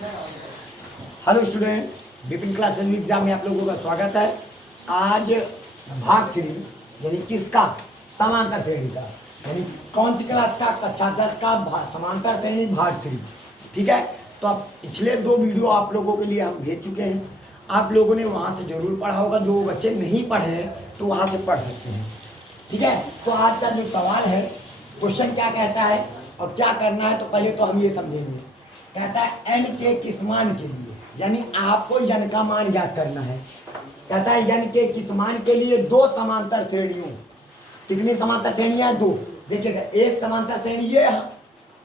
Hello student, Vipin class exam में आप लोगों का स्वागत है। आज भाग 3 यानी किसका, समांतर श्रेणी का, यानी कौन सी क्लास का, कक्षा 10 का समांतर श्रेणी भाग 3। ठीक है, तो अब पिछले 2 वीडियो आप लोगों के लिए हम भेज चुके हैं। आप लोगों ने वहाँ से जरूर पढ़ा होगा। जो बच्चे नहीं पढ़े हैं तो वहाँ से पढ़ सकते हैं। ठीक है, तो आज का जो सवाल है, क्वेश्चन क्या कहता है और क्या करना है, तो पहले तो हम ये समझेंगे। कहता है n के किस मान के लिए, यानी आपको n का मान ज्ञात करना है। कहता है n के किस मान के लिए दो समांतर श्रेणियों, कितनी समांतर श्रेणी है? 2। देखिएगा, एक समांतर श्रेणी ये है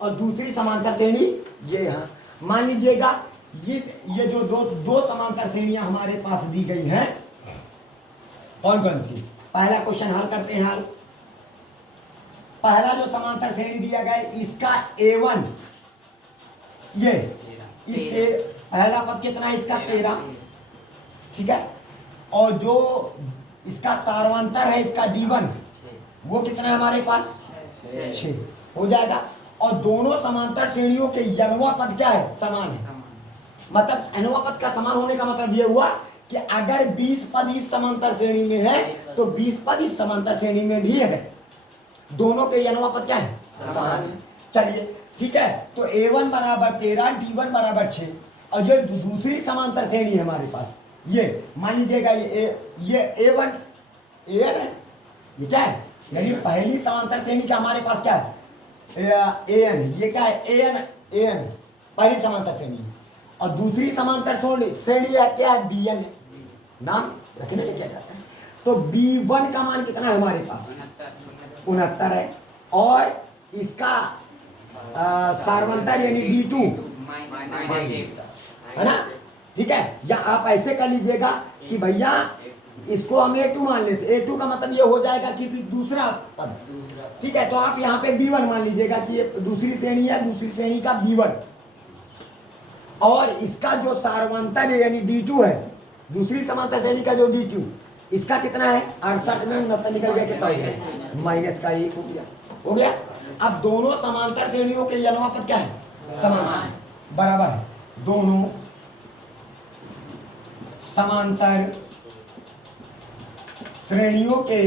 और दूसरी समांतर श्रेणी ये है। मान लीजिएगा ये जो दो समांतर श्रेणियां हमारे पास दी गई हैं, कौन कौन सी? पहला क्वेश्चन हल करते हैं। हल, पहला जो समांतर श्रेणी दिया गया है इसका a1, ये इससे पहला पद कितना है इसका? 13। ठीक है, और जो इसका सार्वंतर है इसका d1, वो कितना है हमारे पास? 6 हो जाएगा। और दोनों समांतर श्रेणियों के यनवा पद क्या है? समान है। मतलब यनवा पद का समान होने का मतलब ये हुआ कि अगर 20 पद इस समांतर श्रेणी में है तो 20 पद इस समांतर श्रेणी में भी है। दोनों के यनवा पद क्या है? समान है। चलिए ठीक है, तो a1 बराबर 13, d1 बराबर 6। और ये दूसरी समांतर श्रेणी है हमारे पास, ये मान लीजिएगा ये a1 an है, ये क्या है? यानी पहली समांतर श्रेणी का हमारे पास क्या है? an है। ये क्या है? an पहली समांतर श्रेणी। और दूसरी समांतर श्रेणी है क्या है? bn है। नाम रखने में क्या जाता है? तो b1 का मान कितना है हमारे पास? 69 है। और इसका सार्वंतर यानी d2 है ना? ठीक है, या आप ऐसे कर लीजिएगा कि भैया इसको हम a2 मान लेते। a2 का मतलब ये हो जाएगा कि फिर दूसरा पद। ठीक है, तो आप यहाँ पे b1 मान लीजिएगा कि ये दूसरी श्रेणी है, दूसरी श्रेणी का b1। और इसका जो सार्वंतर यानी d2 है, दूसरी समांतर श्रेणी का जो d2, इसका कितना है? 68 में 69 निकल गया, कितना हो गया? माइनस का 1 हो गया। अब दोनों समांतर श्रेणियों के यनवा पद क्या है? समान, बराबर है। दोनों समांतर श्रेणियों के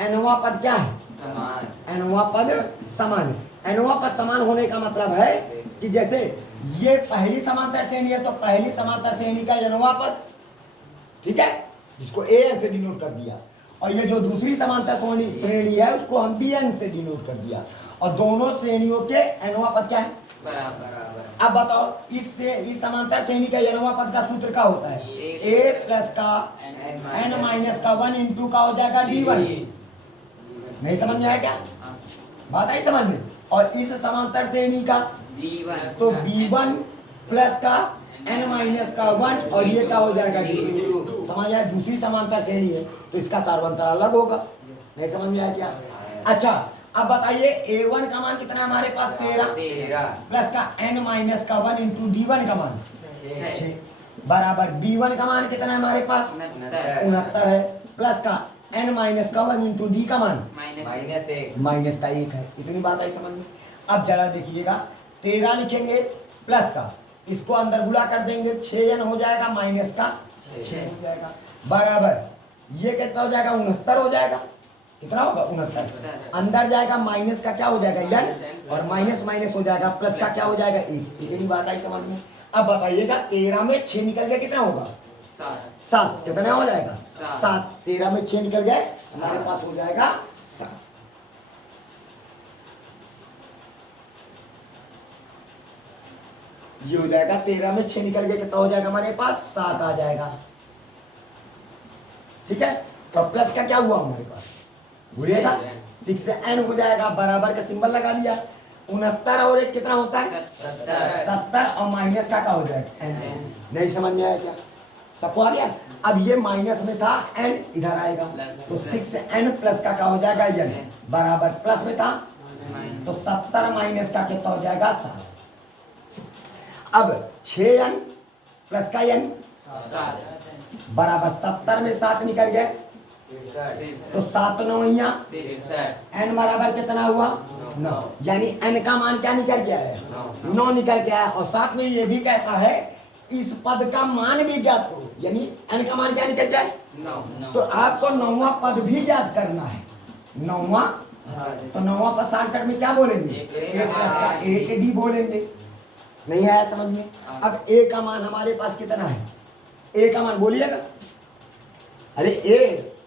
एनवा पद क्या है? समान। एनवा पद समान। एनवा पद समान होने का मतलब है कि जैसे ये पहली समांतर श्रेणी है तो पहली समांतर श्रेणी का एनवा पद, ठीक है, जिसको an से डिनोट कर दिया। और ये जो दूसरी समांतर श्रेणी है उसको हम bn से डिनोट कर दिया। और दोनों श्रेणियों के एनवा पद क्या है? बराबर। अब बताओ, इस समांतर श्रेणी का एनवा पद का सूत्र क्या होता है? a प्लस का n माइनस का 1 इंटू का हो जाएगा d1। नहीं समझ में आया क्या? बात आई समझ में? और इस समांतर श्रेणी का तो b1 प्लस का n माइनस का 1 और ये क्या हो जाएगा? d2। समझ आया? दूसरी समांतर श्रेणी है तो इसका सार्वंतर अलग होगा। नहीं समझ में आया क्या? अच्छा, अब बताइए a1 का मान कितना है हमारे पास? 13 प्लस का n माइनस का 1 इंटू d1 का मान 6 बराबर b1 का मान कितना है हमारे पास? 69 है, प्लस का n माइनस का 1 इंटू d का मान माइनस का 1 है। इतनी बात आई समझ में? अब जरा देखिएगा, 13 लिखेंगे प्लस का, इसको अंदर गुणा कर देंगे, 6n हो जाएगा माइनस का 6 हो जाएगा, बराबर ये कितना हो जाएगा? 69 हो जाएगा। कितना होगा? 69। अंदर जाएगा माइनस का क्या हो जाएगा? n, और माइनस माइनस हो जाएगा, प्लस का क्या हो जाएगा? 1। इतनी बात आई समझ में? अब बताइएगा 13 में 6 निकल गया, कितना होगा? 7। कितना हो जाएगा? 7। 13 में 6 निकल गए, हमारे पास हो जाएगा 7। ये हो जाएगा 13 में 6 निकल गया, कितना हो जाएगा हमारे पास? 7 आ जाएगा। ठीक है, तो प्लस का क्या हुआ हमारे पास? भूलिएगा 6n हो जाएगा, बराबर का सिंबल लगा दिया। 69 और 1 कितना होता है? 70 और माइनस का क्या हो जाएगा? n। नहीं समझ में आया क्या? सबको आ गया? अब ये माइनस में था, n इधर आएगा तो 6n प्लस का क्या हो जाएगा? n बराबर, प्लस में था तो 70 माइनस का कितना हो जाएगा? 7। अब 6n प्लस का n बराबर 70 में 7 निकल गए, तो 7 9 n बराबर कितना हुआ 9, यानी n का मान क्या निकल के आया 9 निकल के आया। और साथ में ये भी कहता है इस पद का मान भी ज्ञात करो, यानी n का मान क्या निकल जाए 9। तो आपको 9वां पद भी ज्ञात करना है। 9वां, तो 9वां पद शॉर्टकट में क्या बोलेंगे 8d बोलेंगे। नहीं आया समझ में? अब a का मान हमारे पास कितना है, a का मान बोलिएगा। अरे a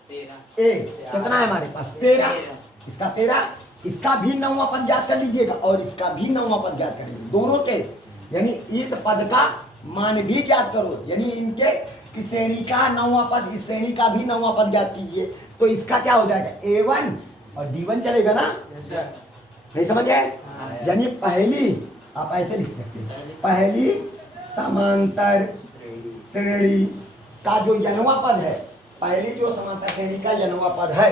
कितना है हमारे पास 13, इसका 13, इसका भी 9वां पद ज्ञात कर लीजिएगा और इसका भी 9वां पद ज्ञात करेंगे, दोनों के। यानी इस पद का मान भी ज्ञात करो, यानी इनके की श्रेणी का 9वां पद, इस श्रेणी का भी 9वां पद ज्ञात कीजिए। तो इसका क्या हो जाएगा a1 और d1 चलेगा ना, नहीं समझ आए? यानी पहली, आप ऐसे लिख सकते हैं, पहली समांतर श्रेणी का जो यनवा पद है, पहली जो समांतर श्रेणी का यनवा पद है,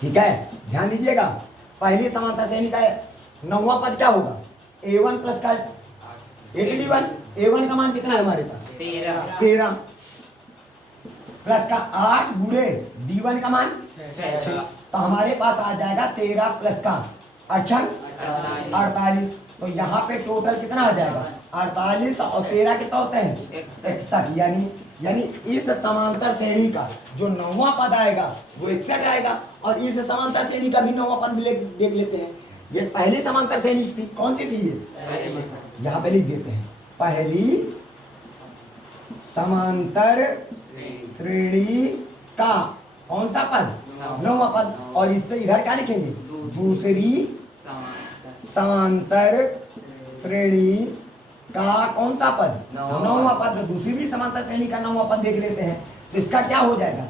ठीक है, ध्यान दीजिएगा। पहली समांतर श्रेणी का 9वां पद क्या होगा a1 प्लस का 8d1। a1 का मान कितना है हमारे पास 13 प्लस का 8 गुणे d1 का मान 6, तो हमारे पास आ जाएगा 13 प्लस का 48। तो यहाँ पे टोटल कितना आ जाएगा 48 और 13 कितना होते हैं 61। यानी इस समांतर श्रेणी का जो 9वां पद आएगा वो 61 आएगा। और इस समांतर श्रेणी का भी 9वां पद देख लेते हैं। ये पहली समांतर श्रेणी थी, कौन सी थी ये, यहाँ पे लिख देते हैं, पहली समांतर श्रेणी का कौन सा पद 9वां पद। और इससे इधर क्या लिखेंगे दूसरी समांतर श्रेणी का कौन सा पद 9वां पद। दूसरी भी समांतर श्रेणी का 9वां पद देख लेते हैं। तो इसका क्या हो जाएगा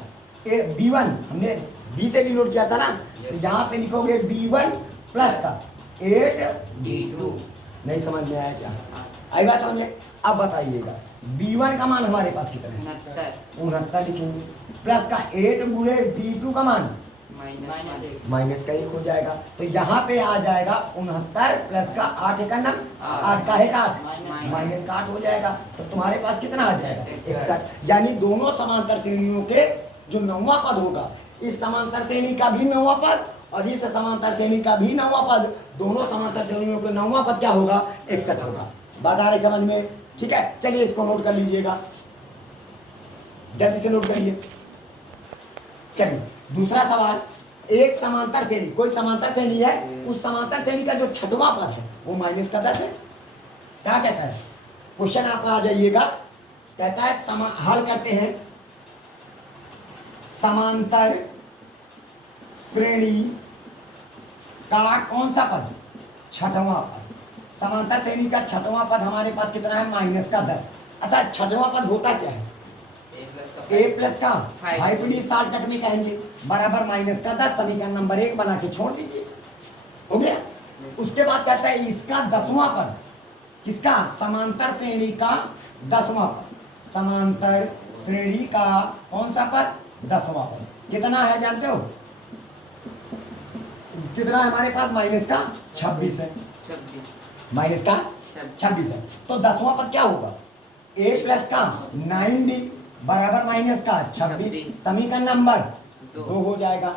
b1, हमने b से डिनोट किया था ना, तो यहाँ पे लिखोगे b1 प्लस का 8d2। नहीं समझ में आया क्या, आई बात समझे? अब बताइएगा b1 का मान हमारे पास कितना है 69 लिखेंगे, प्लस का 8 गुणे d2 का मान माइनस का 1 हो जाएगा। तो यहाँ पे आ जाएगा 69 प्लस का 8 एक 8 का है 8 माइनस का 8 हो जाएगा। तो तुम्हारे पास कितना आ जाएगा 61। यानी दोनों समांतर श्रेणियों के जो 9वां पद होगा, इस समांतर श्रेणी का भी 9वां पद और इस समांतर श्रेणी का भी 9वां पद, दोनों समांतर श्रेणियों के 9वां पद क्या होगा 61 होगा। बात आ रही समझ में? ठीक है, चलिए इसको नोट कर लीजिएगा, जल्दी से नोट करिए। चलिए दूसरा सवाल, एक समांतर श्रेणी, कोई समांतर श्रेणी है, उस समांतर श्रेणी का जो 6वां पद है वो माइनस का 10 है। क्या कहता है क्वेश्चन, आप आ जाइएगा, कहता है हल करते हैं समांतर श्रेणी का कौन सा पद 6वां पद। समांतर श्रेणी का 6वां पद हमारे पास कितना है माइनस का 10। अच्छा 6वां पद होता क्या है a प्लस का 5d शॉर्टकट में कहेंगे बराबर माइनस का 10। समीकरण नंबर 1 बना के छोड़ दीजिए, हो गया। उसके बाद कहता है इसका 10वां पद, किसका समांतर श्रेणी का 10वां पद, समांतर श्रेणी का कौन सा पद 10वां पद कितना है जानते हो, कितना है हमारे पास माइनस का 26 है, माइनस का 26 है। तो 10वां पद क्या होगा a प्लस का 9d बराबर माइनस का 26, समीकरण नंबर 2 हो जाएगा,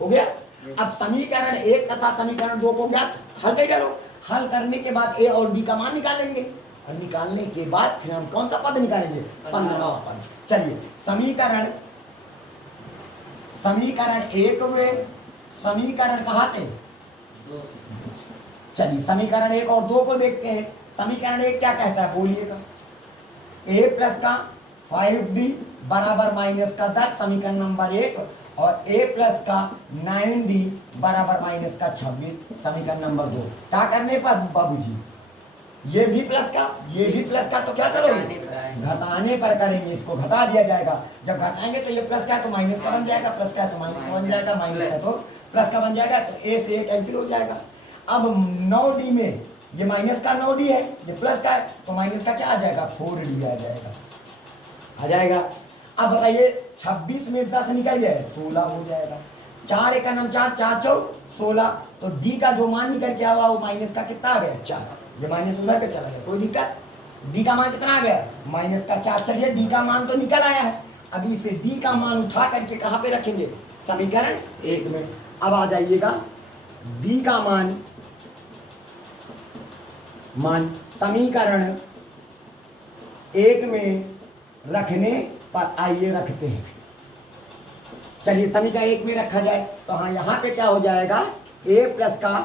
हो गया। अब समीकरण 1 तथा समीकरण 2 को ज्ञात हल कर डालो। हल करने के बाद a और d का मान निकालेंगे और निकालने के बाद फिर हम कौन सा पद निकालेंगे 15वां पद। चलिए समीकरण 1 में समीकरण कहाँ से, चलिए समीकरण 1 और 2 को देखते हैं। समीकरण 1 क्या कहता है बोलिएगा, a प्लस का 5d बराबर माइनस का 10 समीकरण नंबर 1 और a प्लस का 9d बराबर माइनस का 26 समीकरण नंबर 2। क्या करने पर बाबूजी, ये भी प्लस का तो क्या करोगे घटाने पर करेंगे, इसको घटा दिया जाएगा। जब घटाएंगे तो ये प्लस का है तो माइनस का बन जाएगा, प्लस का है तो माइनस का बन जाएगा, माइनस का तो प्लस का बन जाएगा, तो a से a कैंसिल हो जाएगा। अब 9d में ये माइनस का 9d है, ये प्लस का है तो माइनस का क्या आ जाएगा 4d आ जाएगा। अब बताइए 26 में 10 निकल जाए 16 हो जाएगा, 4 एक 4 4 चौक 16। तो d का जो मान निकल के आवा वो माइनस का कितना आ गया 4, ये माइनस उधर पे चला गया, कोई दिक्कत। d का मान कितना आ गया माइनस का 4। चलिए d का मान तो निकल आया है, अभी इसे डी का मान उठा करके कहाँ पे रखेंगे, समीकरण 1 में। अब आ जाइएगा डी का मान समीकरण 1 में रखने पर आइए रखते हैं। चलिए समीकरण 1 में रखा जाए तो हाँ यहाँ पे क्या हो जाएगा, a प्लस का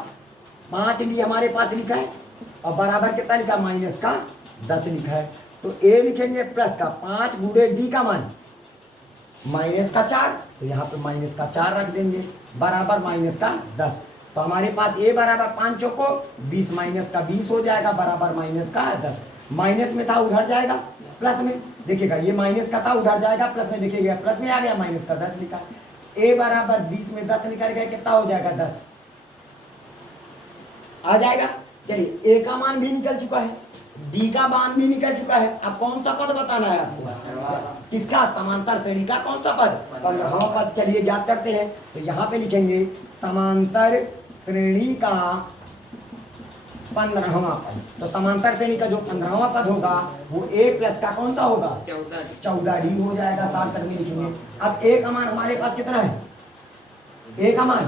5 लिए हमारे पास लिखा है और बराबर कितना लिखा, माइनस का 10 लिखा है। तो a लिखेंगे प्लस का 5 गुणे डी का मान माइनस का 4, तो यहाँ पे माइनस का 4 रख देंगे बराबर माइनस का 10। तो हमारे पास a बराबर 5 चौको 20 माइनस का 20 हो जाएगा बराबर माइनस का 10। माइनस में था उधर जाएगा प्लस में, देखिएगा ये माइनस का था उधर जाएगा प्लस में, देखिएगा प्लस में आ गया माइनस का 10 लिखा। a बराबर 20 में 10 निकल गया, कितना हो जाएगा 10 आ जाएगा। चलिए a का मान भी निकल चुका है, d का मान भी निकल चुका है। अब कौन सा पद बताना है आपको, किसका, समांतर श्रेणी का कौन सा पद, 15वां पद। चलिए ज्ञात करते हैं। तो यहाँ पे लिखेंगे समांतर श्रेणी का 15वां पद। तो समांतर श्रेणी का जो 15वां पद होगा वो a प्लस का कौन सा होगा, 14 डी हो जाएगा, साथ में लिखेंगे। अब a का मान हमारे पास कितना है, a का मान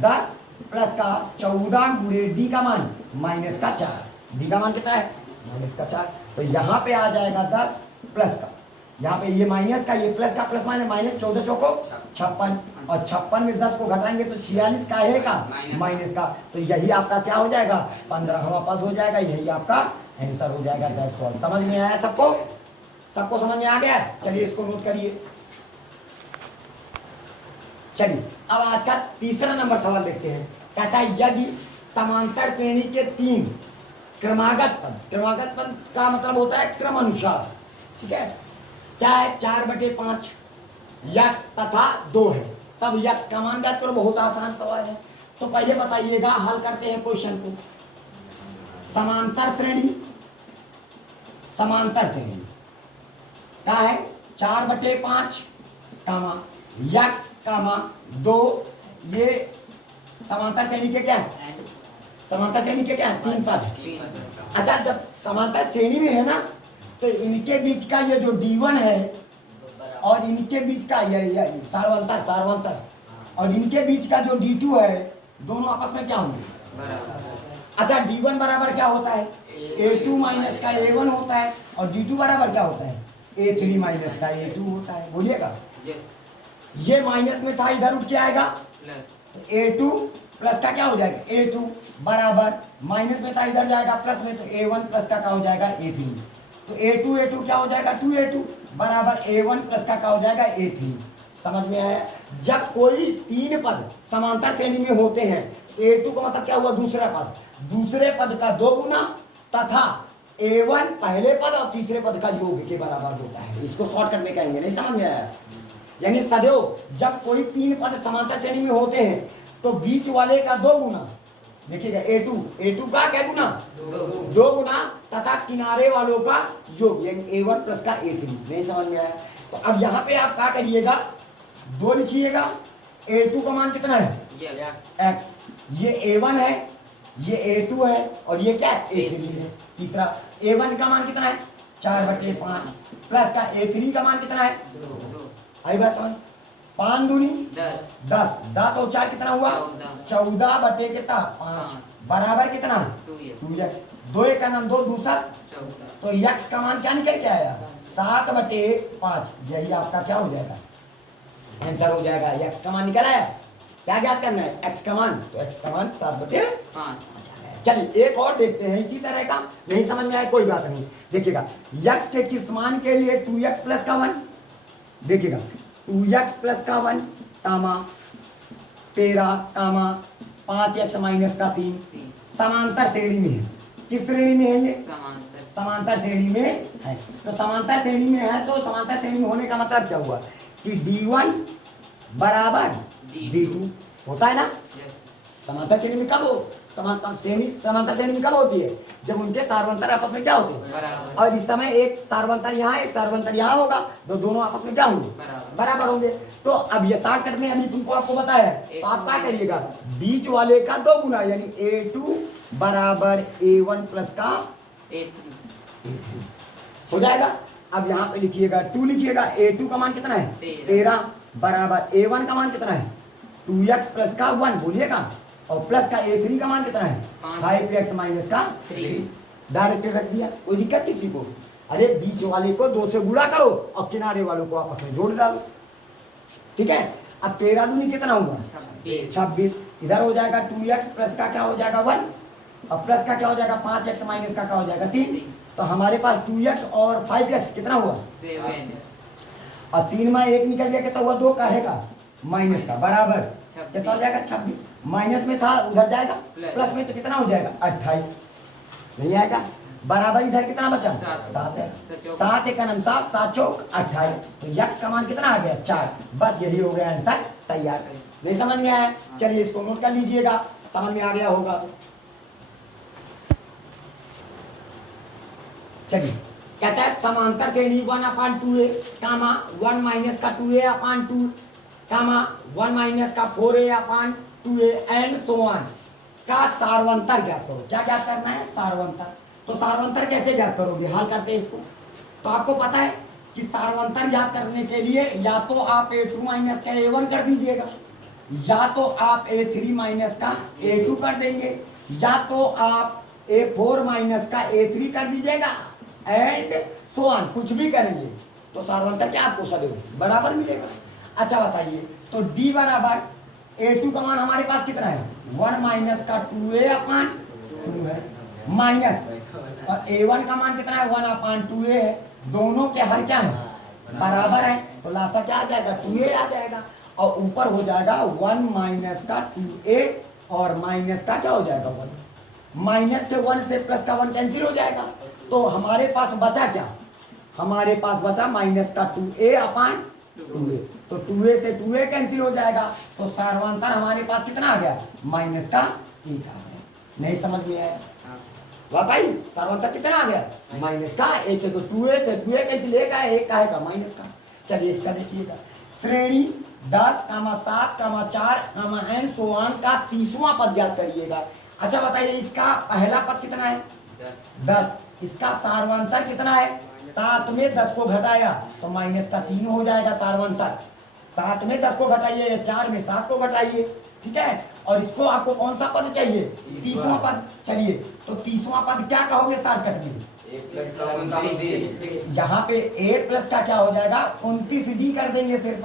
10 प्लस का 14 गुणे डी का मान माइनस का 4, डी का मान कितना है माइनस का 4। तो यहाँ पे आ जाएगा 10 प्लस का, यहाँ पे ये माइनस का ये प्लस का, प्लस माइनस माइनस 14 चौको 56 और 56 में 10 को घटाएंगे तो 46 का है का माइनस का। तो यही आपका क्या हो जाएगा, 15वां पद हो जाएगा, यही आपका आंसर हो जाएगा। That's all. समझ में आया सबको, सबको समझ में आ गया। चलिए इसको नोट करिए। चलिए अब आज का तीसरा नंबर सवाल देखते हैं। कहता है यदि समांतर श्रेणी के 3 क्रमागत पद का मतलब होता है क्रम अनुसार, ठीक है, क्या है 4/5 यक्स तथा 2 है, तब यक्स का मान ज्ञात करो। बहुत आसान सवाल है। तो पहले बताइएगा, हल करते हैं क्वेश्चन को। समांतर श्रेणी क्या है 4/5 कामा यक्स कामा 2, ये समांतर श्रेणी के क्या है, समांतर श्रेणी के क्या है 3 पद है। अच्छा जब समांतर श्रेणी में है ना तो इनके बीच का ये जो D1 है और इनके बीच का ये सार्वंतर और इनके बीच का जो D2 है, दोनों आपस में क्या होंगे। अच्छा D1 बराबर क्या होता है, A2 माइनस का A1 होता है और D2 बराबर क्या होता है, A3 माइनस का A2 होता है। बोलिएगा, ये माइनस में था इधर उठ के आएगा तो A2 प्लस का क्या हो जाएगा A2 बराबर माइनस में था इधर जाएगा प्लस में, तो A1 प्लस का क्या हो जाएगा A3। तो A2 क्या हो जाएगा 2A2 बराबर A1 प्लस का क्या हो जाएगा A3। समझ में आया। जब कोई 3 पद समांतर श्रेणी में होते हैं तो A2 का मतलब क्या हुआ, दूसरा पद, दूसरे पद का 2 गुना तथा A1 पहले पद और तीसरे पद का योग के बराबर होता है। इसको शॉर्टकट में कहेंगे, नहीं समझ में आया। यानी सदैव जब कोई 3 पद समांतर श्रेणी में होते हैं तो बीच वाले का 2 गुना, देखिएगा A2 का क्या गुना 2 गुना तथा किनारे वालों का योग, यानी A1 प्लस का A3। नहीं समझ में आया। तो अब यहाँ पे आप क्या करिएगा, 2 लिखिएगा, A2 का मान कितना है x, ये A1 है, ये A2 है और ये क्या है A3 है। तीसरा A1 का मान कितना है 4/5 प्लस का A3 का मान कितना है, आई बात समझ, 5 दूनी 10 और 4 कितना हुआ 14/5 बराबर कितना 2x, 2 का नाम 2 दूसरा, तो x का मान क्या निकल के आया 7/5। यही आपका क्या हो जाएगा आंसर हो जाएगा। x का मान निकल आया, क्या ज्ञात करना है x का मान, तो x का मान 7/5। चलिए एक और देखते हैं इसी तरह का, नहीं समझ में आया कोई बात नहीं। देखिएगा x के किस मान के लिए 2x प्लस का 1, देखिएगा 2x प्लस का 1 कामा 13 कामा 5x माइनस का 3 समांतर श्रेणी में है। किस श्रेणी में है ये, समांतर श्रेणी में है। तो समांतर श्रेणी में है तो समांतर श्रेणी में होने का मतलब क्या हुआ कि D1 बराबर D2 होता है ना। समांतर श्रेणी में कब हो, समांतर श्रेणी में कब होती है, जब उनके सार्वंतर आपस में क्या होते हैं। और इस समय एक सार्वंतर यहाँ एक सार्वंतर यहाँ होगा, तो दोनों आपस में क्या होंगे बराबर होंगे। तो अब ये शॉर्टकट में अभी तुमको आपको बताया है, तो आप क्या करिएगा बीच वाले का 2 गुना, यानी A2 बराबर A1 प्लस का A3 हो जाएगा। अब यहाँ पे लिखिएगा 2 लिखिएगा, a2 का मान कितना है 13 बराबर a1 का मान कितना है 2x प्लस का 1 बोलिएगा, और प्लस का a3 का मान कितना है 5x माइनस का 3। डायरेक्ट रख दिया, कोई दिक्कत किसी को? अरे बीच वाले को 2 से गुणा करो और किनारे वालों को आपस में जोड़ डालो, ठीक है। अब 13 दूनी कितना हुआ 26, इधर हो जाएगा 2x प्लस का क्या हो जाएगा 1 और प्लस का क्या हो जाएगा 5x माइनस का क्या हो जाएगा 3। तो हमारे पास 2x और 5x कितना हुआ 7 और 3 में 1 निकल गया, कितना हुआ 2 कहेगा माइनस का बराबर कितना हो जाएगा 26। माइनस में था उधर जाएगा प्लस में, तो कितना हो जाएगा 28 नहीं आएगा, बराबर इधर कितना बचा 7x, 7 एक अनंत 7 7 चौक 28। तो x का मान कितना आ गया 4। बस यही हो गया आंसर तैयार। नहीं समझ में आया? चलिए इसको नोट कर लीजिएगा, समझ में आ गया होगा। चलिए कहता है समांतर श्रेणी 1/2a कामा 1 माइनस का 2a/2 कामा 1 माइनस का 4a/2a एंड सो ऑन का सारवंतर ज्ञात करो। क्या ज्ञात करना है? सारवंतर। तो सारवंतर कैसे ज्ञात करोगे? हल करते हैं इसको। तो आपको पता है कि सारवंतर ज्ञात करने के लिए या तो आप a2 माइनस का a1 कर दीजिएगा, या तो आप a3 माइनस का a2 कर देंगे, या तो आप a4 माइनस का a3 कर दीजिएगा एंड सो ऑन, कुछ भी करेंगे तो सारवंतर क्या आपको सदैव बराबर मिलेगा। अच्छा बताइए, तो d बराबर a2 का मान हमारे पास कितना है 1 माइनस का 2a/2 है, माइनस और a1 का मान कितना है 1/2a है, दोनों के हर क्या है बराबर है, तो लासा क्या आ जाएगा 2a आ जाएगा, और ऊपर हो जाएगा 1 माइनस का 2a और माइनस का क्या हो जाएगा 1, माइनस के 1 से प्लस का 1 कैंसिल हो जाएगा। तो हमारे पास बचा क्या? हमारे पास बचा माइनस का 2a/2a, तो 2a से 2a कैंसिल हो जाएगा, तो सारवंतर हमारे पास कितना आ गया माइनस का 1 आ गया। नहीं समझ में आया? बताइए सारवंतर कितना आ गया माइनस का 1 है, तो 2a से 2a कैंसिल 1 का है, 1 का है माइनस का। चलिए इसका देखिएगा, श्रेणी 10, 7, 4 एंड सो ऑन का 30वां पद ज्ञात करिएगा। अच्छा बताइए, इसका पहला पद कितना है 10, इसका सारवंतर कितना है 7 में 10 को घटाया तो माइनस का 3 हो जाएगा सारवंतर। 7 में 10 को घटाइए या 4 में 7 को घटाइए, ठीक है। और इसको आपको कौन सा पद चाहिए 30वां पद। चलिए तो 30वां पद क्या कहोगे शॉर्टकट में, यहाँ पे a प्लस का क्या हो जाएगा 29d कर देंगे सिर्फ।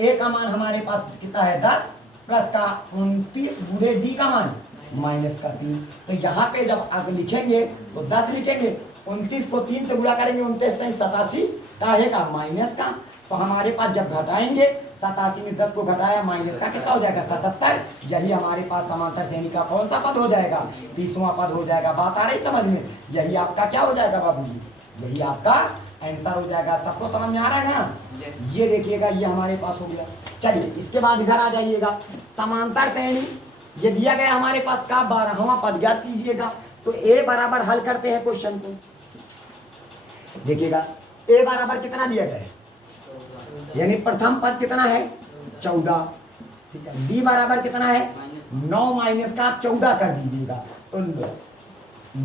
a का मान हमारे पास कितना है 10 प्लस का 29 गुणे d का मान माइनस का 3। तो यहाँ पे जब आप लिखेंगे तो 10 लिखेंगे, 29 को 3 से गुणा करेंगे 29 नहीं 87 का है का माइनस का। तो हमारे पास जब घटाएंगे 87 में 10 को घटाया माइनस का कितना हो जाएगा 77। यही हमारे पास समांतर श्रेणी का कौन सा पद हो जाएगा 30वां पद हो जाएगा। बात आ रही समझ में? यही आपका क्या हो जाएगा बाबूजी, यही आपका आंसर हो जाएगा। सबको समझ में आ रहा है ना? ये देखिएगा ये हमारे पास हो गया। चलिए इसके बाद इधर आ जाइएगा, समांतर श्रेणी ये दिया गया हमारे पास का 12वां पद ज्ञात कीजिएगा। तो a बराबर हल करते हैं क्वेश्चन को। देखिएगा a बराबर कितना दिया गया है, यानी प्रथम पद कितना है 14, ठीक है। d बराबर कितना है 9 माइनस का आप 14 कर दीजिएगा, तो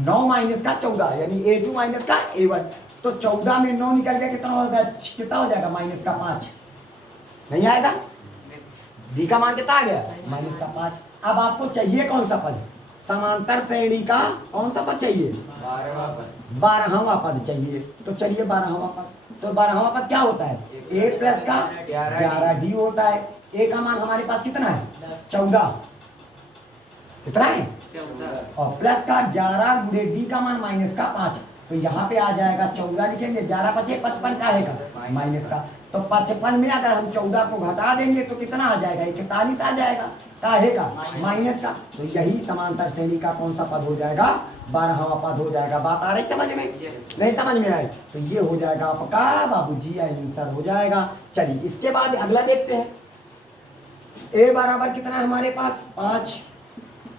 9 माइनस का 14 यानी a2 माइनस का a1। तो 14 में 9 निकल गया, कितना हो जाएगा माइनस का 5 नहीं आएगा। d का मान कितना आ गया माइनस का 5। अब आपको चाहिए कौन सा पद, समांतर श्रेणी का कौन सा पद चाहिए 12वां पद चाहिए। तो चलिए 12वां पद, तो 12वां पद क्या होता है a प्लस का 11d होता है। a का मान हमारे पास कितना है 14, कितना है 14 और प्लस का 11 गुणे d का मान माइनस का 5। तो यहाँ पे आ जाएगा 14 लिखेंगे, 11 बचे 55 का है माइनस का। तो 55 में अगर हम 14 को घटा देंगे तो कितना आ जाएगा 41 आ जाएगा काहे का माइनस का। तो यही समांतर श्रेणी का कौन सा पद हो जाएगा 12वां पद हो जाएगा। बात आ रही समझ में? नहीं समझ में आई तो ये हो जाएगा आपका बाबूजी आंसर हो जाएगा। चलिए इसके बाद अगला देखते हैं, a बराबर कितना है हमारे पास 5,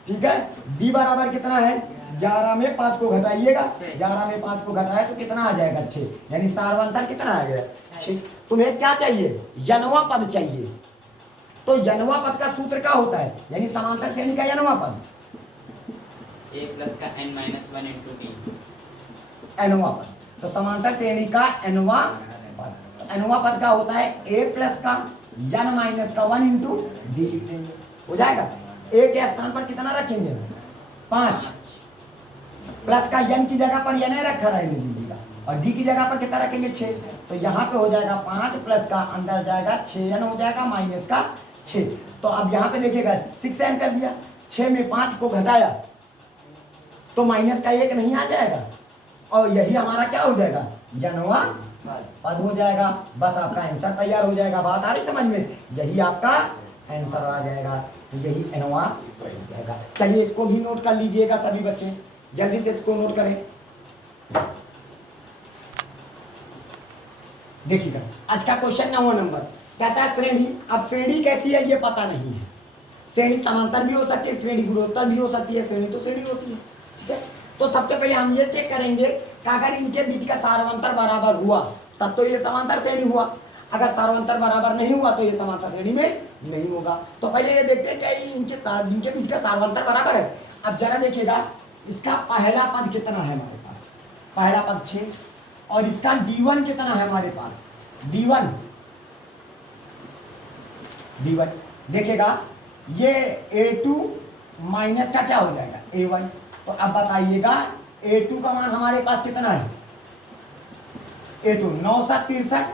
ठीक है। d बराबर कितना है 11 में 5 को घटाइएगा, 11 में 5 को घटाए तो कितना आ जाएगा 6, यानी सारवंतर कितना आ गया 6। तुम्हें क्या चाहिए यनवा पद चाहिए। तो यनवा पद का सूत्र क्या होता है, यानी समांतर श्रेणी का यनवा पद a प्लस का n माइनस 1 इंटू d एनवा पद। तो समांतर श्रेणी का nवां पद, तो nवां पद का होता है a प्लस का n माइनस का 1 इंटू डी लिखेंगे, हो जाएगा। a के स्थान पर कितना रखेंगे 5, प्लस का n की जगह पर n रखा रहने दीजिएगा, और d की जगह पर कितना रखेंगे 6, तो यहाँ पे हो जाएगा 5 प्लस का अंदर जाएगा 6n हो जाएगा माइनस का 6। तो अब यहाँ पे देखिएगा 6n कर दिया, 6 में 5 को घटाया तो माइनस का 1 नहीं आ जाएगा, और यही हमारा क्या हो जाएगा nवां पद हो जाएगा। बस आपका आंसर तैयार हो जाएगा। बात आ रही समझ में, यही आपका आंसर आ जाएगा, तो यही nवां पद हो जाएगा। चलिए इसको भी नोट कर लीजिएगा सभी बच्चे, जल्दी से इसको नोट करें। देखिएगा आज का क्वेश्चन 9 नंबर कहता है श्रेणी। अब श्रेणी कैसी है ये पता नहीं है, श्रेणी समांतर भी हो सकती है, श्रेणी गुणोत्तर भी हो सकती है, श्रेणी तो श्रेणी होती है, ठीक है। तो सबसे पहले हम ये चेक करेंगे कि अगर इनके बीच का सार्वंतर बराबर हुआ तब तो ये समांतर श्रेणी हुआ, अगर सार्वंतर बराबर नहीं हुआ तो ये समांतर श्रेणी में नहीं होगा। तो पहले ये देखते हैं कि इनके बीच का सार्वंतर बराबर है। अब जरा देखिएगा इसका पहला पद कितना है हमारे पास, पहला पद 6, और इसका d1 कितना है हमारे पास, d1 देखिएगा ये a2 माइनस का क्या हो जाएगा a1। तो अब बताइएगा a2 का मान हमारे पास कितना है, a2 9 7 63,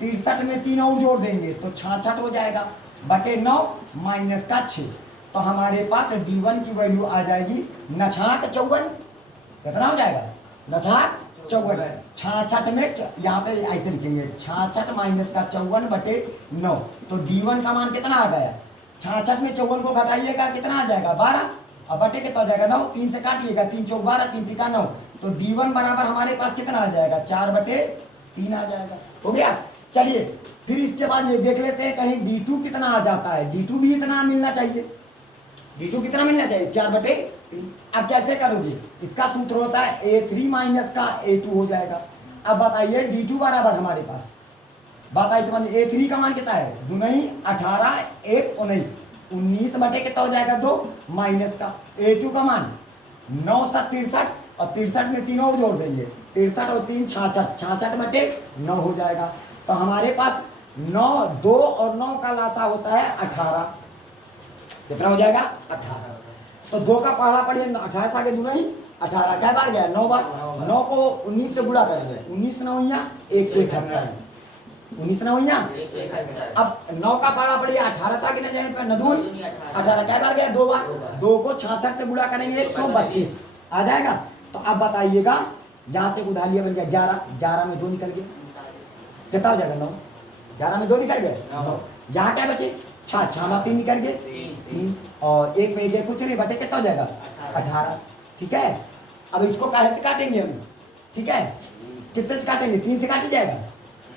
63 में 3 और जोड़ देंगे तो 66 हो जाएगा बटे 9 माइनस का 6। तो हमारे पास d1 की वैल्यू आ जाएगी 59, कितना हो जाएगा 59, 66 में यहाँ पे ऐसे लिखेंगे 66 माइनस का 54 बटे 9। तो d1 का मान कितना आ गया, 66 में 54 को घटाइएगा कितना आ जाएगा 12, अब बटे कितना हो जाएगा 9, 3 से काटिएगा 3 चौक 12, 3 तिका 9। तो d1 बराबर हमारे पास कितना आ जाएगा 4 बटे 3 आ जाएगा, हो गया। चलिए फिर इसके बाद ये देख लेते हैं कहीं d2 कितना आ जाता है, d2 भी इतना मिलना चाहिए, d2 कितना मिलना चाहिए 4 बटे 3। अब कैसे करोगे, इसका सूत्र होता है a3 माइनस का a2 हो जाएगा। अब बताइए d2 बराबर हमारे पास बताइए समझ, a3 का मान कितना है 2 नहीं 18 1 19, 19 बटे कितना हो जाएगा 2 माइनस का a2 का मान 9 7 63, और 63 में 3 और जोड़ देंगे 63 और 3 66, 66 बटे 9 हो जाएगा। तो हमारे पास 9 2 और 9 का लासा होता है 18, कितना हो जाएगा 18। तो 2 का पहला पढ़िए 18 आगे 2 नहीं 18, क्या बार गया 9 बार, 9 को 19 से गुणा करेंगे 19 9 यहाँ 178, 19 9 यहाँ। अब 9 का पहला पढ़िए 18 आगे न जाने पर नदून 18, क्या बार गया 2 बार, 2 को 66 से गुणा करेंगे 132 आ जाएगा। तो अब बताइएगा यहाँ से उधार लिया बन गया 11, 11 में 2 निकल गए, कितना हो जाएगा 9, 11 में 2 निकल गए 9, यहाँ क्या बचे 6 में 3 निकल गए 3, और 1 में गए कुछ नहीं बटे कितना हो जाएगा 18, ठीक है। अब इसको कैसे से काटेंगे हम, ठीक है, कितने से काटेंगे 3 से काटी जाएगा।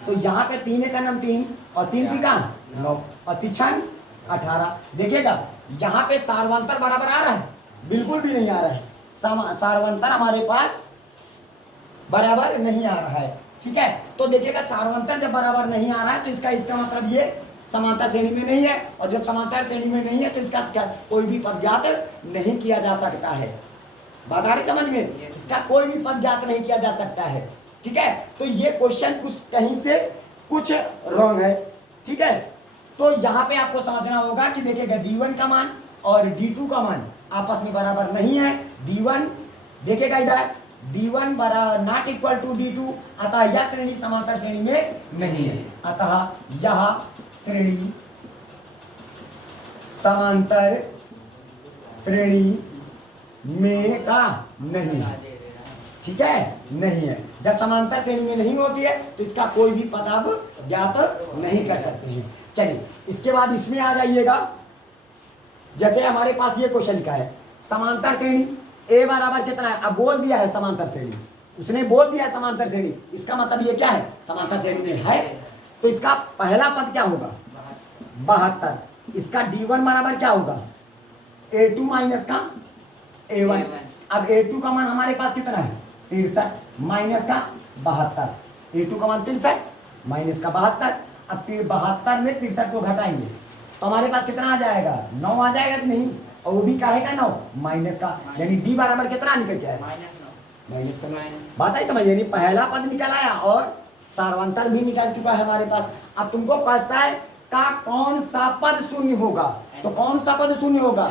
तो यहाँ पे 3 का नाम 3 और 3 तिका 9 और 3 18। देखिएगा यहाँ पे सार्वंतर बराबर आ रहा है, बिल्कुल भी नहीं आ रहा है, सार्वंतर हमारे पास बराबर नहीं आ रहा है, ठीक है। तो देखिएगा सार्वंतर जब बराबर नहीं आ रहा है तो इसका मतलब ये समांतर श्रेणी में नहीं है, और जब समांतर श्रेणी में नहीं है तो इसका कोई भी पद ज्ञात नहीं किया जा सकता है। बात आ रही समझ में, इसका कोई भी पद ज्ञात नहीं किया जा सकता है, ठीक है। तो ये क्वेश्चन कुछ कहीं से कुछ रॉन्ग है, ठीक है। तो यहाँ पे आपको समझना होगा कि देखिएगा d1 का मान और d2 का मान आपस में बराबर नहीं है। d1 देखिएगा इधर d1 बराबर नॉट इक्वल टू d2, अतः यह श्रेणी समांतर श्रेणी में नहीं है, अतः यह श्रेणी समांतर श्रेणी में का नहीं है, ठीक है, नहीं है। जब समांतर श्रेणी में नहीं होती है तो इसका कोई भी पद आप ज्ञात नहीं कर सकते हैं। चलिए इसके बाद इसमें आ जाइएगा, जैसे हमारे पास ये क्वेश्चन का है समांतर श्रेणी a बराबर कितना है, अब बोल दिया है समांतर श्रेणी, उसने बोल दिया है समांतर श्रेणी, इसका मतलब ये क्या है समांतर श्रेणी में है। तो इसका पहला पद क्या होगा 72, इसका d1 बराबर क्या होगा a2 माइनस का a1। अब a2 का मान हमारे पास कितना है 63 माइनस का 72, a2 का मान 63 माइनस का 72। अब 72 में 63 को घटाएंगे तो हमारे पास कितना आ जाएगा 9 आ जाएगा कि नहीं, और वो भी काहे का 9 माइनस का, यानी d बराबर कितना निकल के आएगा माइनस का बात आई समझ, यानी पहला पद निकल आया और सार्वंतर भी निकल चुका है हमारे पास। अब तुमको कहता है का कौन सा पद शून्य होगा, तो कौन सा पद शून्य होगा,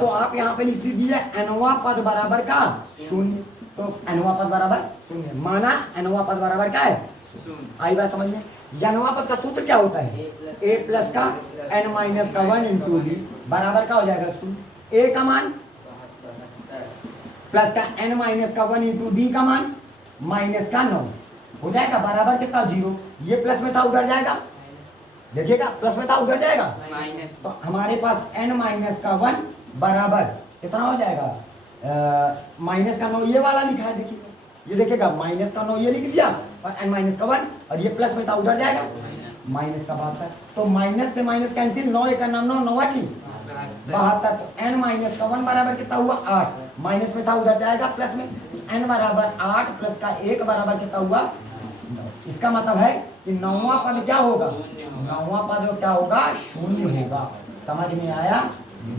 तो आप यहाँ पे लिख दीजिए एनवा पद बराबर का शून्य। तो एनवा पद बराबर शून्य, माना एनवा पद बराबर क्या है, आई बात समझ में। एनवा पद का सूत्र क्या होता है, ए प्लस का एन माइनस का 1 इंटू डी बराबर क्या हो जाएगा शून्य। ए का मान प्लस का एन माइनस का 1 इंटू डी का मान माइनस का 9 हो जाएगा बराबर कितना 0। ये प्लस में था उधर जाएगा, देखिएगा प्लस में था उधर जाएगा माइनस, तो हमारे पास n माइनस का 1 बराबर कितना हो जाएगा माइनस का 9, ये वाला लिखा है देखिएगा, ये देखिएगा माइनस का 9 ये लिख दिया और n माइनस का 1 और ये प्लस में था उधर जाएगा माइनस का 72। तो माइनस से माइनस कैंसिल, 9 एक नाम 9 9 8 72, तो n माइनस का 1 बराबर कितना हुआ 8, माइनस में था उधर जाएगा प्लस में, n बराबर 8 प्लस का 1 बराबर कितना हुआ 9। इसका मतलब है कि नौवां पद क्या होगा, नौवां पद क्या होगा शून्य होगा। समझ में आया,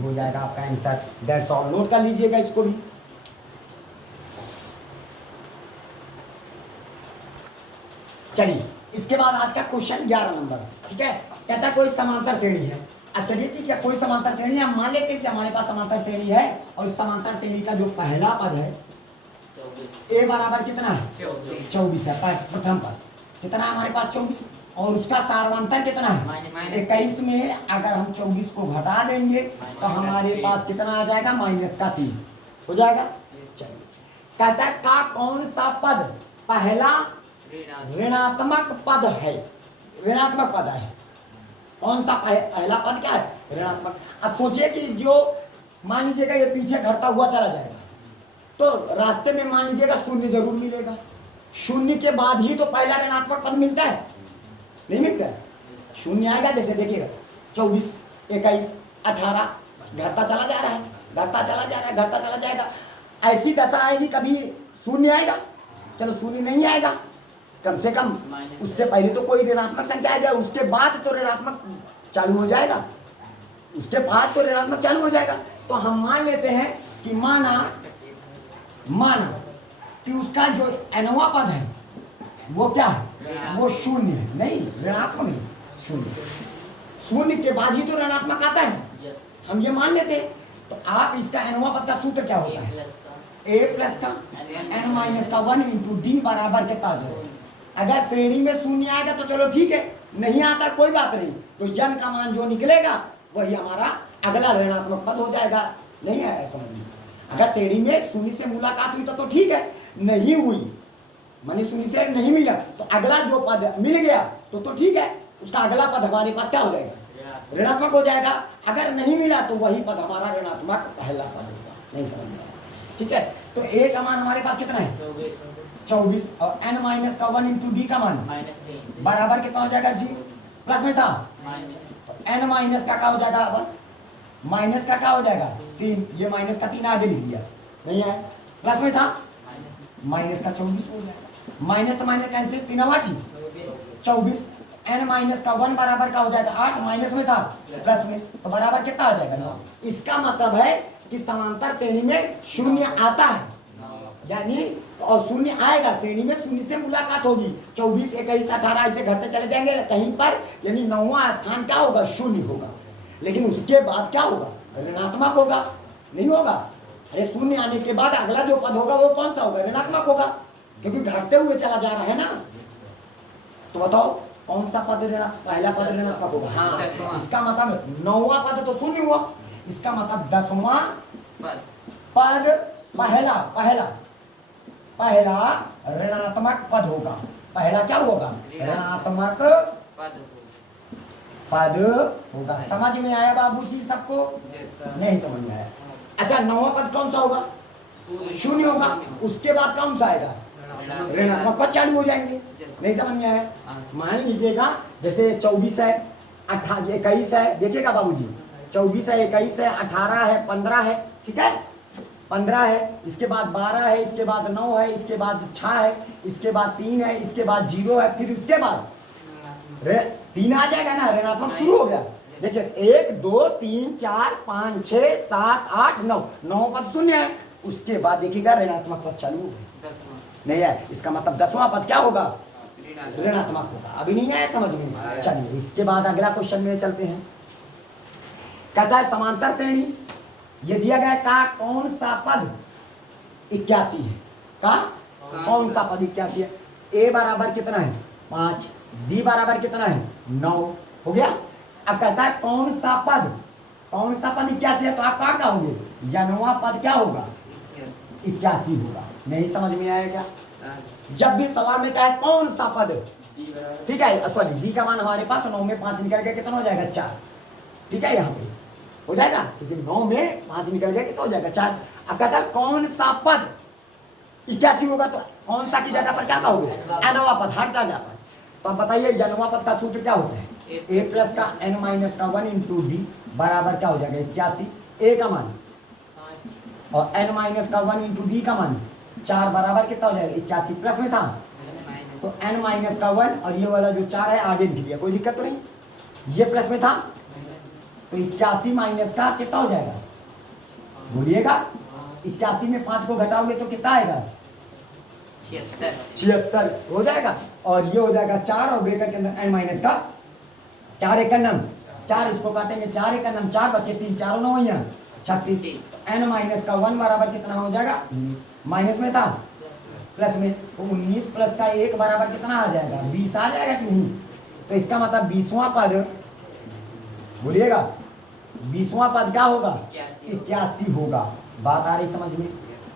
हो जाएगा आपका आंसर। दैट्स ऑल, नोट कर लीजिएगा इसको भी। चलिए इसके बाद आज का क्वेश्चन 11 नंबर, ठीक है। कहता है कोई समांतर श्रेणी है। अच्छा चलिए ठीक है, कोई समांतर श्रेणी है, मान लेते हैं कि हमारे पास समांतर श्रेणी है और इस समांतर श्रेणी का जो पहला पद है ए बराबर कितना है 24 है, प्रथम पद कितना है हमारे पास 24, और उसका सार्वंतर कितना है 21 में अगर हम 24 को घटा देंगे तो हमारे पास कितना आ जाएगा -3 हो जाएगा। चलिए कहता है का कौन सा पद पहला ऋणात्मक पद है, ऋणात्मक पद है, कौन सा पहला पद क्या है ऋणात्मक। अब सोचिए कि जो मान लीजिएगा ये पीछे घटता हुआ चला जाएगा तो रास्ते में मान लीजिएगा शून्य जरूर मिलेगा, शून्य के बाद ही तो पहला ऋणात्मक पद मिलता है, नहीं मिलता है, शून्य आएगा। जैसे देखिएगा 24 21 18 घटता चला जा रहा है, घटता चला जा रहा है, घटता चला जाएगा, ऐसी दशा आएगी कभी शून्य आएगा, चलो शून्य नहीं आएगा, कम से कम उससे पहले तो कोई ऋणात्मक संख्या आ जाए, उसके बाद तो ऋणात्मक चालू हो जाएगा, उसके बाद तो ऋणात्मक चालू हो जाएगा। तो हम मान लेते हैं कि माना कि उसका जो एनवा पद है वो क्या है, वो शून्य है, नहीं ऋणात्मक नहीं, शून्य, शून्य के बाद ही तो ऋणात्मक आता है, हम ये मान लेते हैं। तो आप इसका एनवा पद का सूत्र क्या होता है, ए प्लस का एन माइनस का 1 इंटू डी बराबर कितना हो। अगर श्रेणी में शून्य आएगा तो चलो ठीक है, नहीं आता कोई बात नहीं, तो जन का मान जो निकलेगा वही हमारा अगला ऋणात्मक पद हो जाएगा। नहीं है समझ में, अगर श्रेणी में शून्य से मुलाकात हुई तो ठीक है, नहीं हुई माने शून्य से नहीं मिला तो अगला जो पद मिल गया तो ठीक है, उसका अगला पद हमारे पास क्या हो जाएगा ऋणात्मक हो जाएगा। अगर नहीं मिला तो वही पद हमारा ऋणात्मक पहला पद होगा। नहीं समझ में आया, ठीक है। तो ए का मान हमारे पास कितना है 24 और n माइनस का 1 इंटू डी का मान बराबर कितना हो जाएगा 0, प्लस में था तो n माइनस का क्या हो जाएगा 1, माइनस का क्या हो जाएगा 3, ये माइनस का 3 आगे लिख दिया, नहीं है, प्लस में था माइनस का 24 हो जाएगा, minus minus cancel 3 8 24, n minus का 1 बराबर का हो जाएगा 8, माइनस में था प्लस में तो बराबर कितना आ जाएगा 9। इसका मतलब है कि समांतर श्रेणी में शून्य आता है, यानी और शून्य आएगा, श्रेणी में शून्य से मुलाकात होगी, 24 21 18 ऐसे घटते चले जाएंगे कहीं पर, यानी 9वां स्थान क्या होगा शून्य होगा, लेकिन उसके बाद क्या होगा ऋणात्मक होगा, नहीं होगा। अरे शून्य आने के बाद अगला जो पद होगा वो कौन सा होगा ऋणात्मक होगा, क्योंकि घटते हुए चला जा रहा है ना। तो बताओ कौन सा पद पहला पद ऋणात्मक होगा। हाँ, इसका मतलब 9वां पद तो शून्य हुआ, इसका मतलब 10वां पद पहला ऋणात्मक पद होगा। पहला क्या होगा ऋणात्मक पद होगा। समझ में आया बाबूजी सबको, नहीं समझ में आया। अच्छा 9वां पद कौन सा होगा शून्य होगा, उसके बाद कौन सा आएगा ऋणात्मक पद चालू हो जाएंगे। नहीं समझ में आया। मान लीजिएगा जैसे 24 है 21 है, देखिएगा बाबूजी 24 है 21 है 18 है 15 है, ठीक है 15 है, इसके बाद 12 है, इसके बाद 9 है, इसके बाद 6 है, इसके बाद 3 है, इसके बाद 0 है, फिर इसके बाद 3 आ जाएगा ना, ऋणात्मक शुरू हो गया। देखिए 1 2 3 4 5 6 7 8 9 पद शून्य है, उसके बाद देखिएगा ऋणात्मक पद चालू हो गया। नहीं है, इसका मतलब 10वां पद क्या होगा, ऋणात्मक होगा। अभी नहीं आया समझ में। चलिए इसके बाद अगला क्वेश्चन में चलते हैं। कहता है समांतर श्रेणी ये दिया गया का कौन सा पद 81 है, का कौन सा पद 81 है। ए बराबर कितना है 5, बी बराबर कितना है 9 हो गया। अब कहता है कौन सा पद 81 है, तो आप क्या कहोगे, जनवा पद क्या होगा 81 होगा। नहीं समझ में आया क्या। जब भी सवाल में कहे कौन सा पद, ठीक है, सॉरी डी का मान हमारे पास 9 में 5 निकल गया कितना हो जाएगा 4, ठीक है, यहाँ पे हो जाएगा, क्योंकि 9 में 5 निकल गया कितना हो जाएगा 4। अब कहता है कौन सा पद 81 होगा, तो कौन सा की जगह पर क्या कहोगे, एनवा पद, हर जगह पर। तो अब बताइए जनवा पद का सूत्र क्या होता है, ए प्लस का एन माइनस का 1 इंटू डी बराबर क्या हो जाएगा 81, ए का मान और एन माइनस का 1 इंटू डी का मान 4 बराबर कितना हो जाएगा 81, प्लस में था तो एन माइनस का 1 और ये वाला जो 4 है आगे लिख दिया, कोई दिक्कत तो नहीं। ये प्लस में था तो 81 माइनस का कितना हो जाएगा, बोलिएगा 81 में 5 को घटाओगे तो कितना आएगा 76 हो जाएगा। और ये हो जाएगा 4 और ब्रैकेट के अंदर एन माइनस का 4 एक नम 4, इसको काटेंगे 4 एक नम 4 बचे 3 4 9 यहाँ 36, एन माइनस का 1 बराबर कितना हो जाएगा, माइनस में था प्लस में, तो 19 प्लस का 1 बराबर कितना आ जाएगा 20 आ जाएगा कि नहीं। तो इसका मतलब 20वां पद, बोलिएगा 20वां पद क्या होगा 81 होगा। बात आ रही समझ में।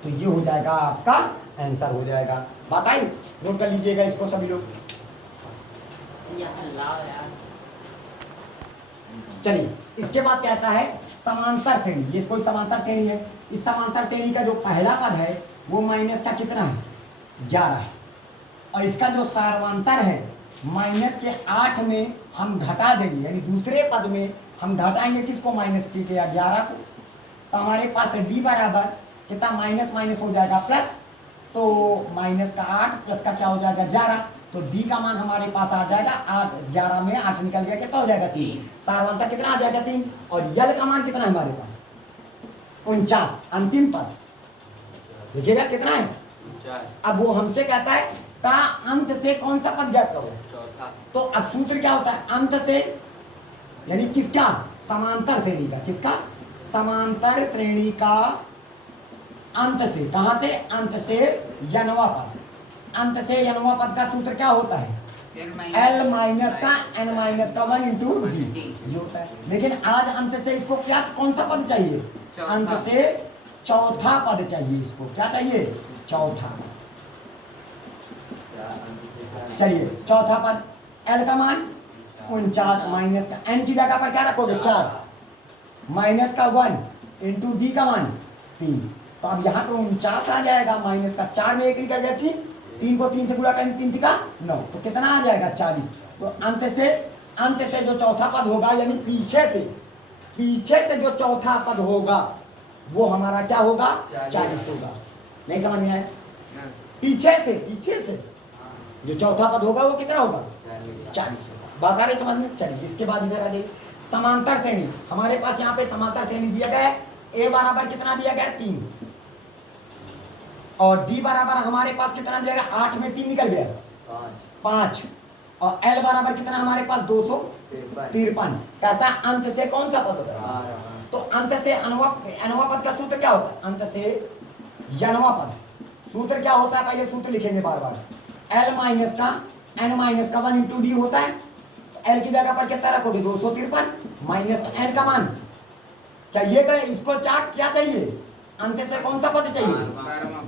तो ये हो जाएगा आपका आंसर हो जाएगा। बात आई, नोट कर लीजिएगा इसको सभी लोग। चलिए इसके बाद कहता है समांतर श्रेणी, ये कोई समांतर श्रेणी है, इस समांतर श्रेणी का जो पहला पद है वो माइनस का कितना है 11 है, और इसका जो सार्वंतर है माइनस के 8 में हम घटा देंगे, यानी दूसरे पद में हम घटाएंगे किसको, माइनस के 11 को। तो हमारे पास डी बराबर कितना माइनस माइनस हो जाएगा प्लस, तो माइनस का 8 प्लस का क्या हो जाएगा 11, तो डी का मान हमारे पास आ जाएगा 8, 11 में 8 निकल गया कितना हो जाएगा 3, सार्वंतर कितना आ जाएगा 3, और यल का मान कितना है हमारे पास 49, अंतिम पद देखिएगा कितना है 49। अब वो हमसे कहता है का अंत से कौन सा पद ज्ञात करो, तो अब सूत्र क्या होता है अंत से, यानी किसका, समांतर श्रेणी का, किसका, समांतर श्रेणी का अंत से, कहां से, अंत से यनवा पद, अंत से यनवा पद का सूत्र क्या होता है एल माइनस का एन माइनस का 1 इंटू डी, ये होता है। लेकिन आज अंत से इसको क्या, कौन सा पद चाहिए, अंत से चौथा पद चाहिए, इसको क्या चाहिए चौथा। चलिए चौथा पद, एल का मान 49 माइनस का एन की जगह पर क्या रखोगे 4 माइनस का 1 इंटू डी का मान 3, तो अब यहाँ पे 49 आ जाएगा, माइनस का 4 में 1 निकल गया 3 को 3 से गुणा करेंगे 3 का 9, तो कितना आ जाएगा 40। तो अंत से जो चौथा पद होगा, यानी पीछे से जो चौथा पद होगा वो हमारा क्या होगा 40 होगा। नहीं समझ में आया, पीछे से जो चौथा पद होगा वो कितना होगा 40 होगा। बात आ रही समझ में। चलिए इसके बाद इधर आ जाइए, समांतर श्रेणी हमारे पास यहाँ पे समांतर श्रेणी दिया गया है, ए बराबर कितना दिया गया 3, और डी बराबर हमारे पास कितना दिया गया 8 में 3 निकल गया 5, और एल बराबर कितना हमारे पास 253। कहता है अंत से कौन सा पद होता है, तो अंत से अनवा पद का सूत्र क्या होता है, अंत से यनवा पद सूत्र क्या होता है, पहले सूत्र लिखेंगे बार बार, एल माइनस का एन माइनस का 1 इंटू डी होता है। तो एल की जगह पर कितना रखोगे 253 माइनस का एन का मान चाहिएगा, इसको चार्ट क्या चाहिए, अंत से कौन सा पद चाहिए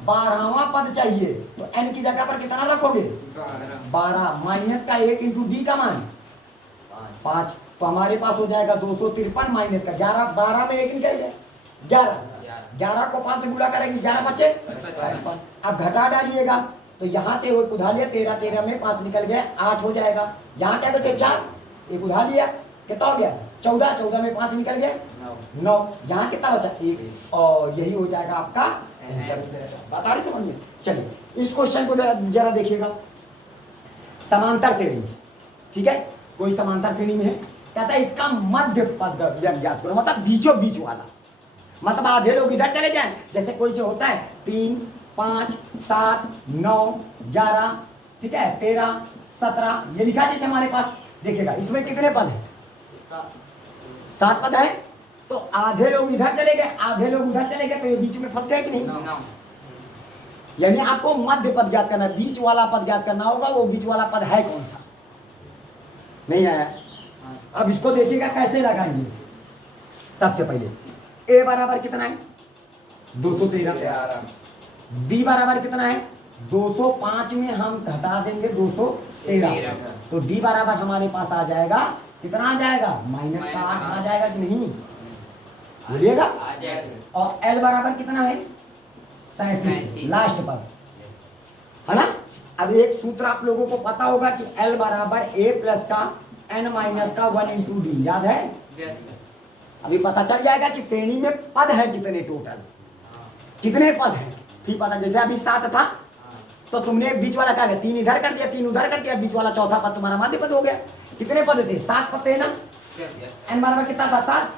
12वां पद चाहिए। तो एन की जगह पर कितना रखोगे 12 माइनस का 1 इंटू डी का मान 5, तो हमारे पास हो जाएगा 253 माइनस का 11, 12 में 1 निकल गया 11 को 5 से गुणा करेंगे 11 बचे 55। अब घटा डालिएगा, तो यहाँ से एक उधा लिया 13 में 5 निकल गया 8 हो जाएगा, यहाँ क्या बचे 4, एक उधा लिया कितना हो गया 14 में 5 निकल गया 9, यहाँ कितना बचा 1, और यही हो जाएगा आपका बता रहे समझ में। चलिए इस क्वेश्चन को जरा देखिएगा, समांतर श्रेणी, ठीक है, कोई समांतर श्रेणी में है, कहता है इसका मध्य पद ज्ञात करो, मतलब बीचों बीच वाला, मतलब आधे लोग इधर चले जाएं, जैसे कोई से होता है 3 5, 7, 9, 11, ठीक है, 13, 17, ये लिखा जैसे हमारे पास। देखिएगा इसमें कितने पद हैं? 7 पद है। तो आधे लोग इधर चले गए, आधे लोग उधर चले गए, तो ये बीच में फंस गए कि नहीं? यानी आपको मध्य पद ज्ञात करना है, बीच वाला पद ज्ञात करना होगा। वो बीच वाला पद है कौन सा? नहीं आया? अब इसको देखिएगा कैसे लगाएंगे। सबसे पहले a बराबर कितना है? 213। b बराबर कितना है? 205 में हम घटा देंगे 213, तो d बराबर हमारे पास आ जाएगा, कितना आ जाएगा? -8 आ जाएगा कि नहीं? बोलिएगा। और l बराबर कितना है? 37, लास्ट पद है ना। अब एक सूत्र आप लोगों को पता होगा कि l बराबर a प्लस का n माइनस का 1 इंटू डी, याद है? अभी पता चल जाएगा कि श्रेणी में पद है कितने, टोटल कितने पद हैं, फिर पता। जैसे अभी 7 था तो तुमने बीच वाला क्या किया? 3 इधर कर दिया, 3 उधर कर दिया, बीच वाला चौथा पद तुम्हारा मध्य पद हो गया। कितने पद थे? 7 पद थे ना। n बराबर कितना था? 7।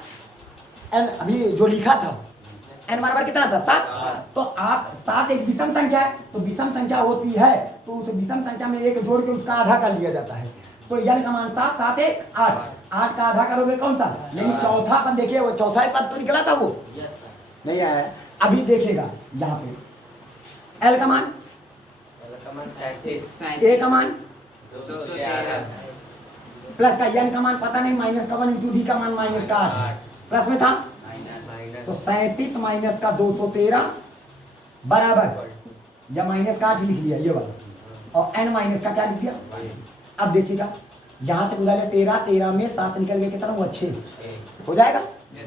n अभी जो लिखा था n बराबर कितना था? 7। तो आप 7 एक विषम संख्या है, तो विषम संख्या होती है तो उस विषम संख्या में एक जोड़ के उसका आधा कर लिया जाता है। तो n का मान 7, 7 1 8, 8 का आधा करोगे कौन सा? यानी चौथा पद। देखिए वो चौथा पद तो निकला था, वो नहीं आया। अभी देखिएगा यहाँ पे l का मान, a का मान प्लस का n का मान पता नहीं, माइनस का 1 इंटू डी का मान माइनस का 8 प्लस में था, तो 37 माइनस का 213 बराबर, या माइनस का 8 लिख लिया ये वाला, और n माइनस का क्या लिख दिया? अब देखिएगा यहाँ से उधार 13, 13 में 7 निकल गया, कितना हुआ? 6 हो जाएगा।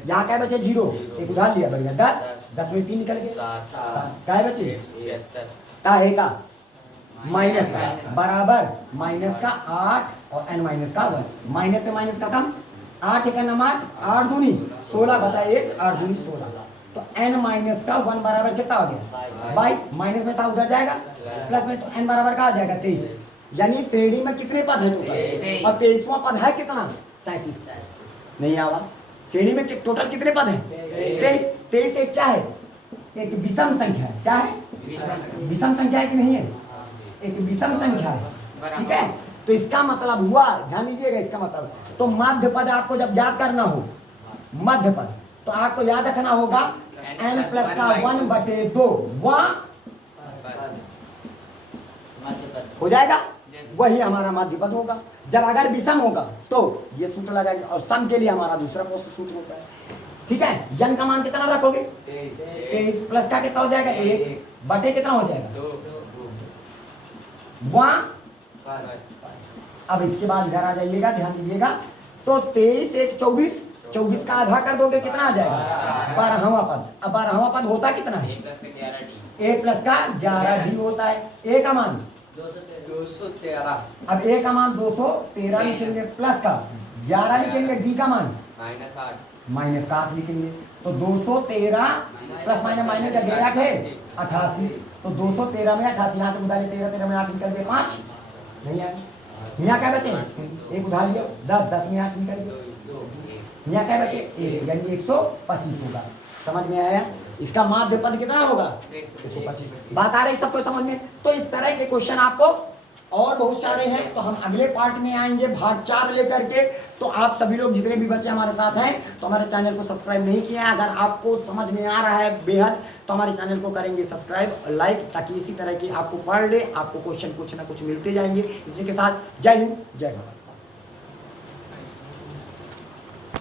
यहाँ क्या बचे? 0, एक उधार लिया, बढ़िया। 10, 10 में 3 निकल गए, क्या बचे? का माइनस का बराबर माइनस का 8 और n माइनस का 1, माइनस से माइनस का कम, 8 एक 8, 8 दूनी 16 बचा 1, 8 दूनी 16, तो n माइनस का 1 बराबर कितना हो गया? 22। माइनस में था उधर जाएगा, प्लस में, तो n बराबर का आ जाएगा 23। यानी श्रेणी में कितने पद है टोटल? और 23वां पद है कितना? 37। नहीं आवा। श्रेणी में टोटल कितने पद हैं? 23। 23 एक क्या है? एक विषम संख्या है। क्या है? विषम संख्या है कि नहीं है? एक विषम संख्या है, ठीक है। तो इसका मतलब हुआ, ध्यान दीजिएगा, इसका मतलब, तो मध्य पद आपको जब याद करना हो, मध्य पद, तो आपको याद रखना होगा n प्लस का 1/2 वहाँ हो जाएगा, वही हमारा मध्य पद होगा। जब अगर विषम होगा तो ये सूत्र लगाएंगे, और सम के लिए हमारा दूसरा सूत्र होता है, ठीक है। n का मान कितना रखोगे? 23 प्लस का कितना हो जाएगा? 1 बटे कितना हो जाएगा? वहाँ। अब इसके बाद इधर आ जाइएगा, ध्यान दीजिएगा, तो 23 1 24, 24 का आधा कर दोगे, कितना आ जाएगा? 12वां पद। अब 12वां पद होता कितना है? a प्लस का 11d होता है। a का मान 213। अब a का मान 213 लिखेंगे, प्लस का 11 लिखेंगे, d का मान माइनस का 8 लिखेंगे। तो 213 प्लस माइनस, माइनस का 11 थे 88, तो 213 में 88, यहाँ से उधार 13, 13 में 8 निकल गए 5, नहीं आए। यहाँ क्या बचे? एक उधार लिया, 10, 10 में 8 निकल गए, यहाँ क्या बचे? 1, यानी 125 होगा। समझ में आया? इसका माध्य पद कितना होगा? 125। बात आ रही सबको समझ में? तो इस तरह के क्वेश्चन आपको और बहुत सारे हैं, तो हम अगले पार्ट में आएंगे भाग 4 लेकर के। तो आप सभी लोग जितने भी बच्चे हमारे साथ हैं, तो हमारे चैनल को सब्सक्राइब नहीं किया है, अगर आपको समझ में आ रहा है बेहद, तो हमारे चैनल को करेंगे सब्सक्राइब और लाइक, ताकि इसी तरह की आपको पर डे आपको क्वेश्चन कुछ ना कुछ मिलते जाएंगे। इसी के साथ जय हिंद, जय भारत।